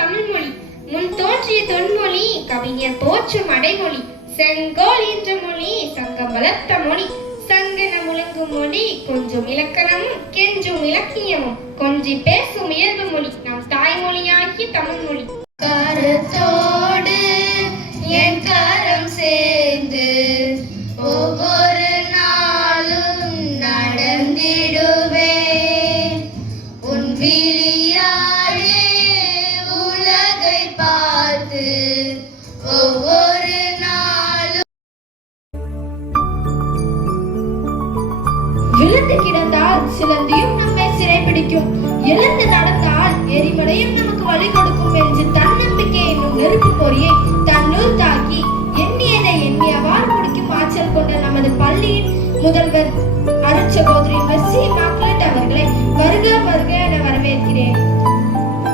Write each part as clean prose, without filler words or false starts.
தமிழ் மொழி. முன் தோன்றிய தொன்மொழி கவிஞர் போற்றும் அடைமொழி. செங்கோல் என்ற மொழி சங்கம் வளர்த்த மொழி. சங்கன முழங்கும் மொழி கொஞ்சம் இலக்கணமும் கெஞ்சும் இலக்கியமும் கொஞ்சி பேசும் இயல்பு மொழி நம் தாய்மொழியாகிய தமிழ் மொழி. கருத்தோடு என் கரம் சேர்ந்து ஒவ்வொரு நாளும் நடந்திடுவேன். உன் விழியாலே உலகை பார்த்து ஒவ்வொரு நாளும். விழுந்து கிடந்தால் சிலந்தியும் நம்மை சிறைப்பிடிக்கும், எழுந்து நடந்தால் எரிமலையும் நமக்கு வழி கொடுக்கும் என்று தன்னம்பிக்கை என்னும் நெருப்பு பொறியை தன்னுள் தாக்கி எண்ணியதை எண்ணியவாறு முடிக்கும் ஆற்றல் கொண்ட நமது பள்ளியின் முதல்வர் அருட்சகோதரி மெர்சி மாக்லெட் அவர்களை வருக வருக என வரவேற்கிறேன்.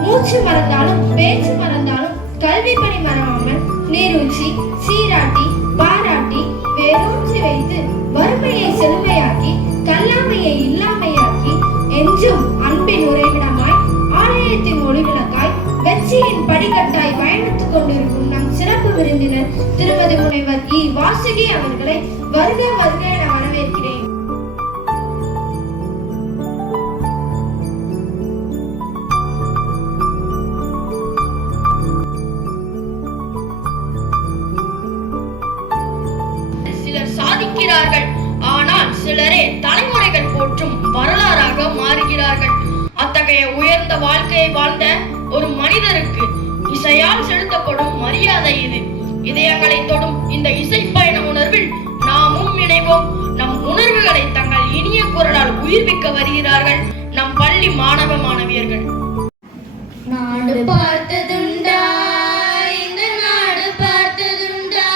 மூச்சு மறந்தாலும் பேச்சு மறந்தாலும் கல்வி பணி மறவாமல் நீரூற்றி சீராட்டி பாராட்டி வேரூன்றி வைத்து வறுமையை செழுமையாக்கி கல்லாமையை இல்லாமையாக்கி என்றும் அன்பின் உறைவிடமாய் ஆலயத்தின் ஒளிவிளக்காய் வெற்றியின் படிக்கட்டாய் பயணித்துக் கொண்டிருக்கும் நம் சிறப்பு விருந்தினர் திருமதி முனைவர் இ. வாசுகி அவர்களை வருக வருக என வரவேற்கிறேன். சிலர் சாதிக்கிறார்கள், ஆனால் சிலரே தலைமுறைகள் போற்றும் வரலாறாக மாறுகிறார்கள். அத்தகைய உயர்ந்த வாழ்க்கையை வாழ்ந்த ஒரு மனிதருக்கு இசையால் செலுத்தப்படும் மரியாதை இது. இதயங்களை தொடும் இந்த இசை பயண உணர்வில் நாமும் இணைவோம். நம் உணர்வுகளை தங்கள் இனிய குரலால் உயிர்ப்பிக்க வருகிறார்கள் நம் பள்ளி மாணவ மாணவியர்கள். நாடு பார்த்ததுண்டா, இந்த நாடு பார்த்ததுண்டா,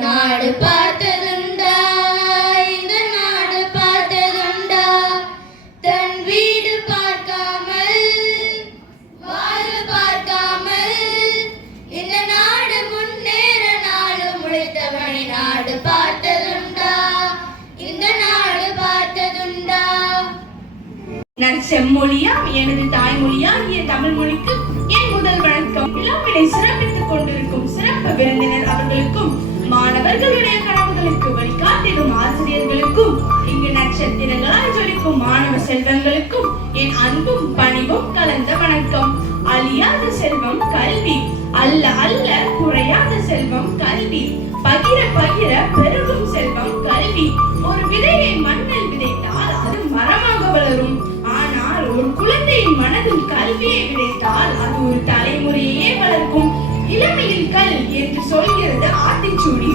நாடு பார்த்ததுண்டா, இந்த நாடு பார்த்ததுண்டா. தன் வீடு பார்க்காமல் வாழ்வு பார்க்காமல் இந்த நாடு முன்னேற நாடு முளைத்தவனை நாடு பார்த்ததுண்டா, இந்த நாடு பார்த்ததுண்டா. நான் செம்மொழியாம் எனது தாய்மொழியாகிய தமிழ் மொழிக்கு என் முதல் வணக்கம். விழாவினை சிறப்பித்துக் கொண்டிருக்கும் சிறப்பு விருந்தினர் அவர்களுக்கும் மாணவர்களுடைய கனவுகளுக்கு வழிகாட்டிடும் ஆசிரியர்களுக்கும் இங்கு நட்சத்திரங்களால் ஜொலிக்கும் மாணவ செல்வங்களுக்கும் என் அன்பும் பணிவும் கலந்த வணக்கம். அழியாத செல்வம் கல்வி, அல்ல அல்ல குறையாத செல்வம் கல்வி, பகிர பகிர பெருகும் செல்வம் கல்வி. ஒரு விதையை மண்ணில் விதைத்தால் அது மரமாக வளரும். ஆனால் ஒரு குழந்தையின் மனதில் கல்வியை விதைத்தால் அது ஒரு தலைமுறையே வளர்க்கும். இளமையில் கல் என்று சொல்கிறது ஆத்திச்சூடி.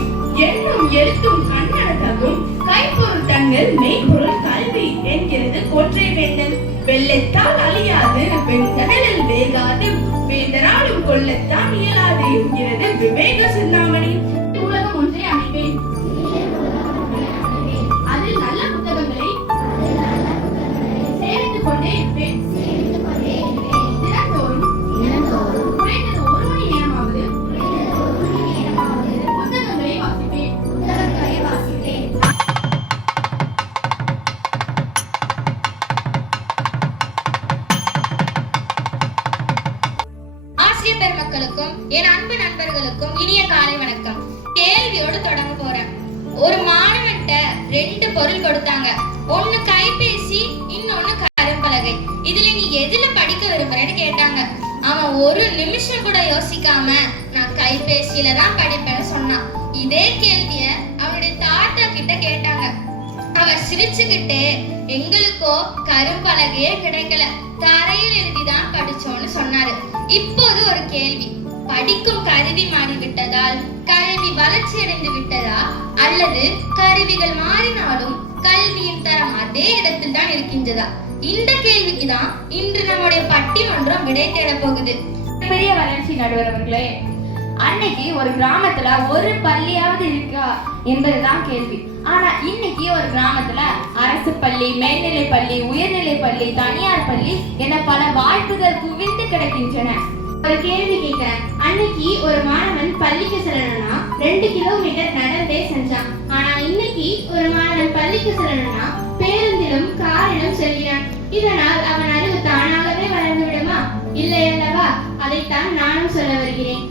எண்ணும் எழுத்தும் கண்ணடகும் கைப்பொருள் தங்கள் மெய்ப்பொருள் கல்வி என்கிறது கொற்றை வேந்தன். வெள்ளத்தால் அழியாது வெண்கடலில் வேகாது வேந்தனாலும் கொள்ளத்தான் இயலாது என்கிறது விவேக சிந்தாமணி. உலகம் ஒன்றை அமைப்பேன், அதில் நல்ல புத்தகங்களை சேமித்துக் கொண்டே இருப்பேன். தினந்தோறும் குறைந்தது 1 மணி நேரமாவது புத்தகங்களை வாசிப்பேன். ஆசிரியர் பெருமக்களுக்கும் என் அன்பு நண்பர்களுக்கும் இனிய காலை வணக்கம். கேள்வியோடு தொடங்க போறேன். ஒரு மாணவன்கிட்ட 2 பொருள் கொடுத்தாங்க. ஒன்னு கைபேசி, இன்னொன்னு கரும்பலகை. இதுல நீ எதுல படிக்க விரும்புறேன்னு கேட்டாங்க. அவன் ஒரு நிமிஷம் கூட யோசிக்காம நான் கைபேசியில தான் படிப்பேன்னு சொன்னான். இதே கேள்விய அவனுடைய தாத்தா கிட்ட கேட்டாங்க. அவர் சிரிச்சுக்கிட்டே எங்களுக்கோ கரும்பலகையே கிடைக்கல, தரையில் எழுதிதான் படிச்சோன்னு சொன்னாரு. இப்போது ஒரு கேள்வி, படிக்கும் கருவி மாறிவிட்டதால் கல்வி வளர்ச்சி அடைந்து விட்டதா, அல்லது கருவிகள் மாறினாலும் கல்வியின் தரம் அதே இடத்தில் தான் இருக்கின்றதா? இந்த கேள்விக்கு தான் இன்று நம்முடைய பட்டிமன்றம் விடை தேட போகுது. பெரிய வளர்ச்சி நடுவர் அவர்களே, அன்னைக்கு ஒரு கிராமத்துல ஒரு பள்ளியாவது இருக்கா என்பதுதான் கேள்வி. ஆனா இன்னைக்கு ஒரு கிராமத்துல அரசு பள்ளி, மேல்நிலை பள்ளி, உயர்நிலை பள்ளி, தனியார் பள்ளி என பல வாய்ப்புகள் குவிந்து கிடக்கின்றன. ஒரு கேள்வி கேட்கிறேன். அன்னைக்கு ஒரு மாணவன் பள்ளிக்கு செல்லணும்னா 2 கிலோமீட்டர் நடந்தே சென்றான். ஆனா இன்னைக்கு ஒரு மாணவன் பள்ளிக்கு செல்லணும்னா பேருந்திலும் காரிலும் செல்கிறான். இதனால் அவன் அறிவு தானாகவே வளர்ந்து விடுமா? இல்லை அல்லவா? அதைத்தான் நானும் சொல்ல வருகிறேன்.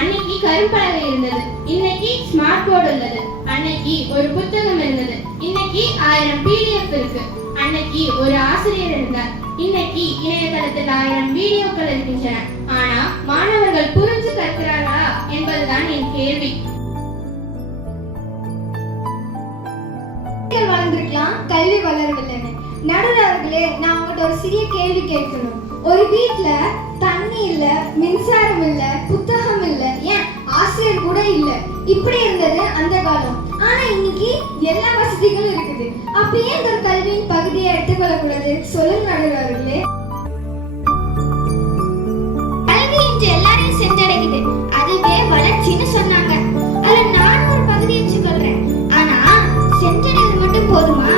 அன்னைக்கு கரும்பலகை இருந்தது, இன்னைக்கு ஸ்மார்ட் போர்டு உள்ளது. அன்னைக்கு ஒரு புத்தகம் இருந்தது, இன்னைக்கு 1000 PDF இருக்கு. அன்னைக்கு ஒரு ஆசிரியர் இருந்தார், இன்னைக்கு இணையதளத்தில் 1000 வீடியோக்கள் இருக்கின்றன. ஆனா மாணவர்கள் புரிஞ்சு கற்கிறார்களா என்பதுதான் என் கேள்வி. வளர்ந்துருக்கலாம், கல்வி வளரவில்லைன்னு. நடுவர்களே, நான் உங்கள்கிட்ட ஒரு சிறிய கேள்வி கேட்கணும். ஒரு வீட்டுல தண்ணி இல்ல, மின்சாரம் இல்ல, புத்தகம் இல்ல, ஏன் ஆசிரியர் கூட இல்ல. இப்படி இருந்தது அந்த காலம். ஆனா இன்னைக்கு எல்லா வசதிகளும் இருக்குது. அப்ப ஏன் இந்த கல்வியின் பகுதியை எடுத்துக்கொள்ளக்கூடாது? சொல்லுங்க நடுவர்களே. கல்வி இன்று எல்லாரையும் சென்றடைக்குது, அதுவே வளர்ச்சின்னு சொன்னாங்க. அதுல நானும் ஒரு பகுதியை வச்சுக்கொள்றேன். ஆனா சென்றடைவது மட்டும் போதுமா?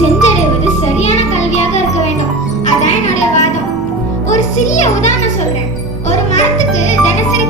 சென்றடைவது சரியான கல்வியாக இருக்க வேண்டும். அதான் என்னுடைய வாதம். ஒரு சிறிய உதாரணம் சொல்றேன். ஒரு மரத்துக்கு தினசரி